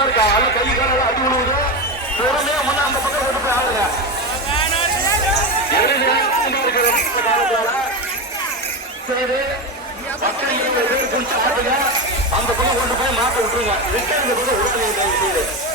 மாதிரி கை கால அடி விழுவுது. பொறுமையா முன்ன அந்த பக்கம் கொண்டு போய் ஆளுங்க. இருக்கிற காலத்துல சரி பக்கம் குடிச்சு ஆடுங்க. அந்த பக்கம் கொண்டு போய் மாட்ட விட்டுருங்க. ரிட்டர்ன் பக்கம் விடாதீங்க.